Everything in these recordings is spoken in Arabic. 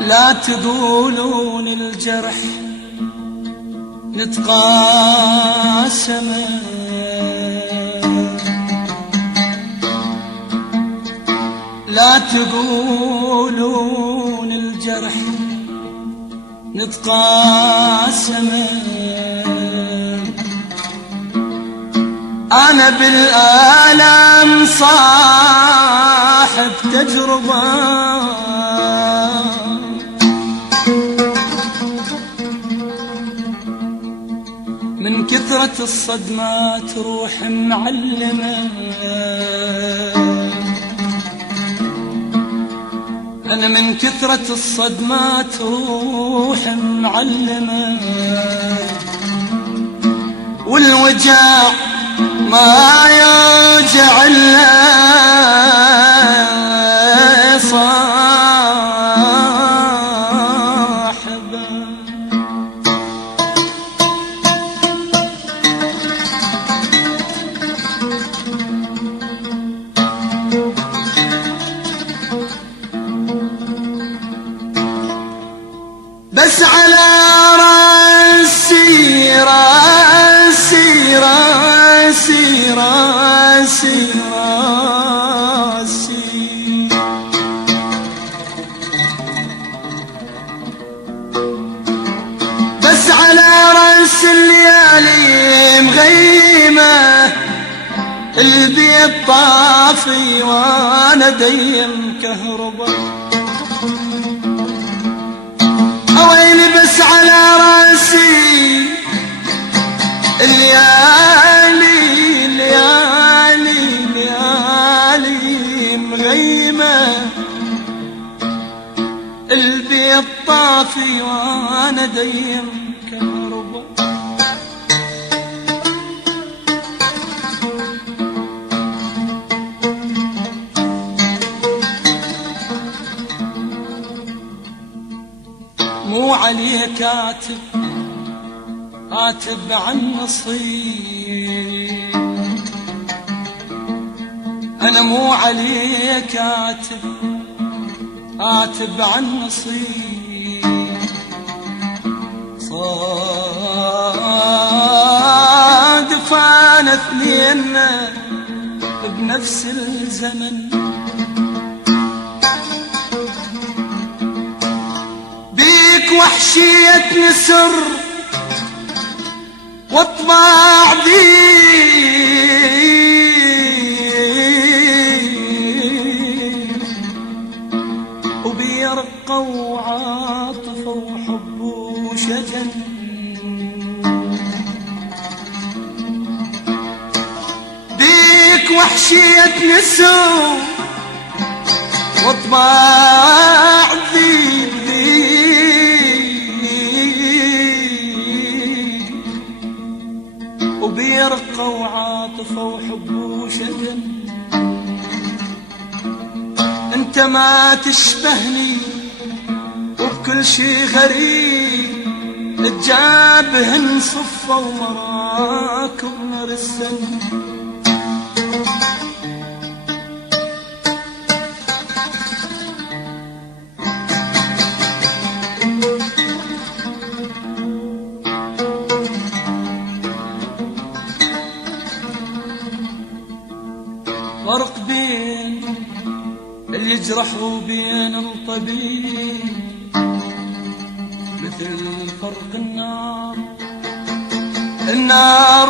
لا تقولون الجرح نتقاسمه، لا تقولون الجرح نتقاسمه. أنا بالآلام صاحب تجربة، من كثرة الصدمات روح معلمة. أنا من كثرة الصدمات روح معلمة، والوجع ما يوجع إلا صاحبه. بس على راسي راسي راسي راسي راسي، بس على راس الليالي مغيمة، البيت طافي وانا ديم كهربا. ويلي بس على راسي الليالي الليالي الليالي مغيمة، البيت طافي وانا ديم كهربا. مو عليه كاتب كاتب عن نصيب، أنا مو عليه كاتب كاتب عن نصيب. صادفنا اثنين بنفس الزمن، وحشية نسر واطمع ذي، وبيرقى وعاطفة وحب وشجن. بيك وحشية نسر واطمع ذي، وبيرقى وعاطفة وحب وشجن. انت ما تشبهني وبكل شي غريب، تجابهن صفة ومراكب نار السن. فرق بين اللي يجرح وبين الطبيب، مثل فرق النار النار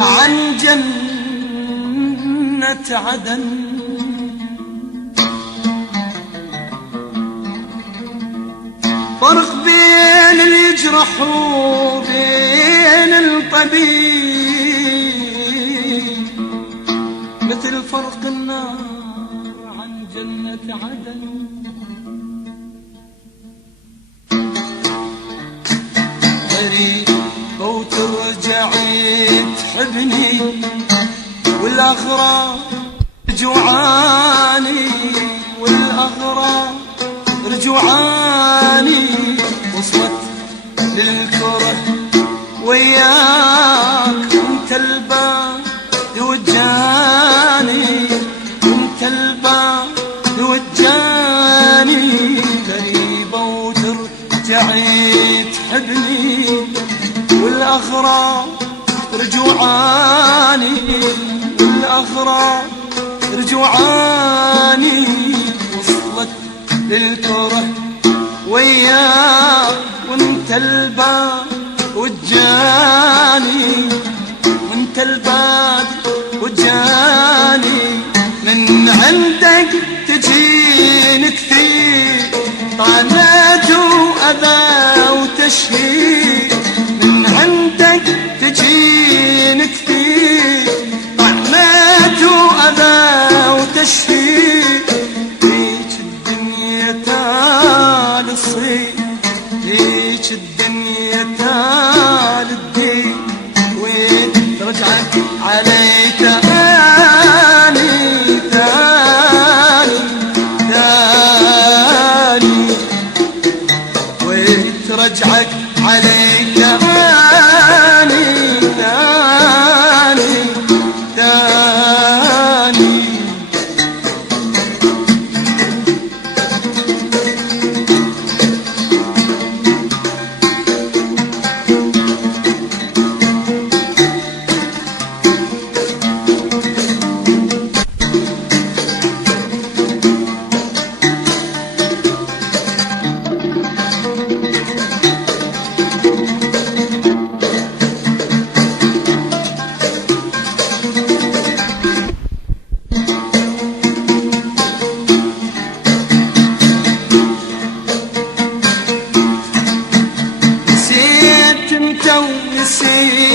عن جنة عدن. فرق بين اللي يجرح وبين الطبيب، مثل فرق النار عن جنة عدن. غريب وترجعي تحبني، والأغراض رجوعاني، والأغراض رجوعاني. وصلت للكره وياك، انت الباب وجاني، انت الباب رجوعاني والأغرار رجوعاني، وصلت للكره وياك وانت الباب وجاني، وانت الباب وجاني. من عندك تجيني كثير طعنات وأذى وتشهير، من عندك تجيني كثير طعنات وأذى وتشهير. ليك الدنيا تال الصيد، ليك الدنيا تال الدين، وين رجعت علي تاني تاني تاني، وين رجعك علي تاني تاني تاني.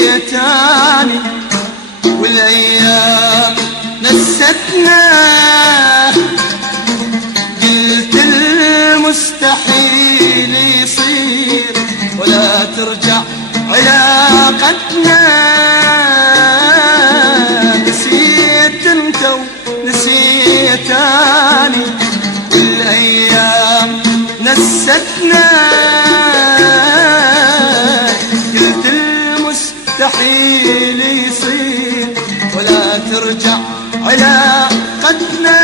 نسيتاني والايام نستنا، قلت المستحيل يصير ولا ترجع علاقتنا. نسيت انت ونسيتاني والايام نستنا، مستحيل يصير ولا ترجع علاقتنا.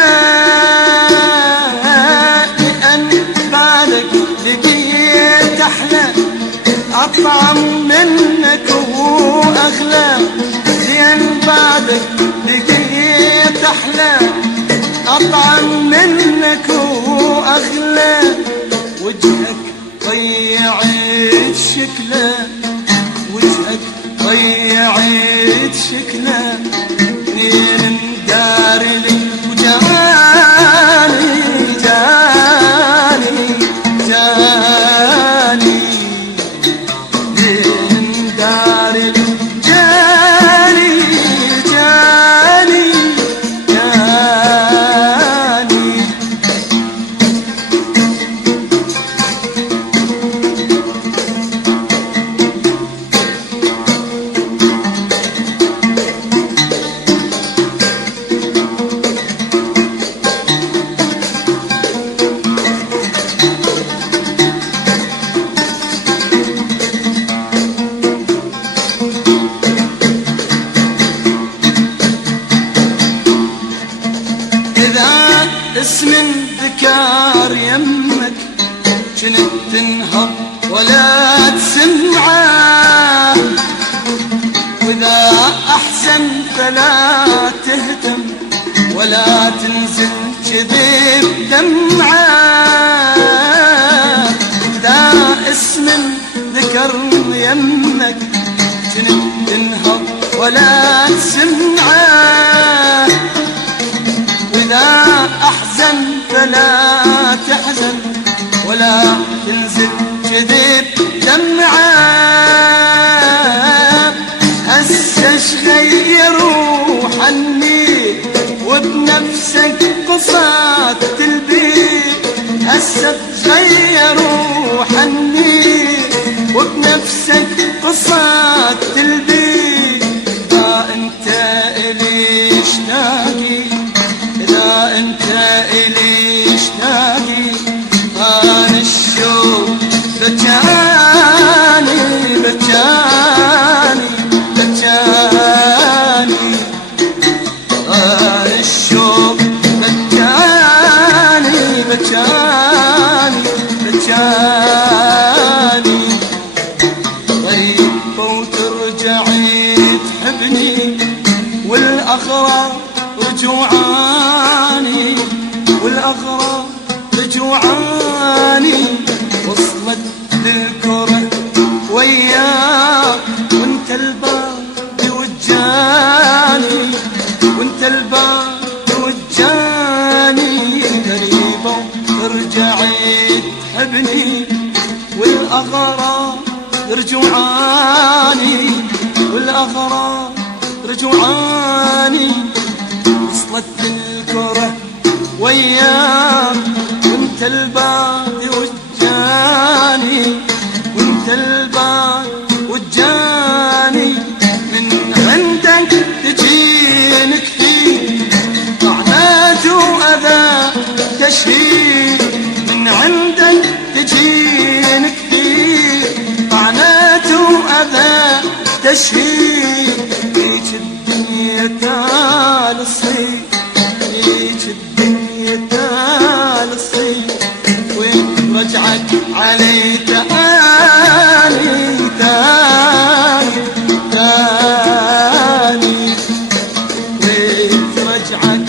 لأن بعدك لقيت أحلى أطعم منك وأغلى، لأن بعدك لقيت أحلى أطعم منك وأغلى. وجهك ضيعت شكله، وجهك ضيعت شكله، منين ندار لي وجاني جاني جاني، منين ندار لي جاني جاني جاني. اسم ذكار يمك جنت تنهض ولا تسمعه، واذا احزن فلا تهتم ولا تنزل جذب دمعه. اذا اسم ذكر يمك جنت تنهض ولا تسمعه، وإذا أحزن فلا تحزن ولا تنزل جذب دمعه. هسه شغيروا حني وبنفسك قصات البيت، هسه تغيروا حني وبنفسك قصات البيت. إذا أنت إليش ناقي، إذا أنت إليش ناقي، أنا الشوق بكاني بكاني بكاني، أنا الشوق بكاني بكاني بكاني. طيب وترجعي تحبني رجوعاني والأغراب رجوعاني، وصلت للكره وياك وانت الباقي وجاني، وانت الباقي وجاني، غريبة ورجعت تحبني والأغراب رجوعاني، والأغراب رجوعاني، وصلت للكره وياك وانت الباقي وجاني، وانت الباقي وجاني، من عندك تجين كثير طعنات وأذى تشهير، من عندك تجين كثير طعنات وأذى تشهير، ليك الدنيا تالصي، ليك الدنيا تالصي، وين رجعك علي تاني تاني تاني، وين رجعك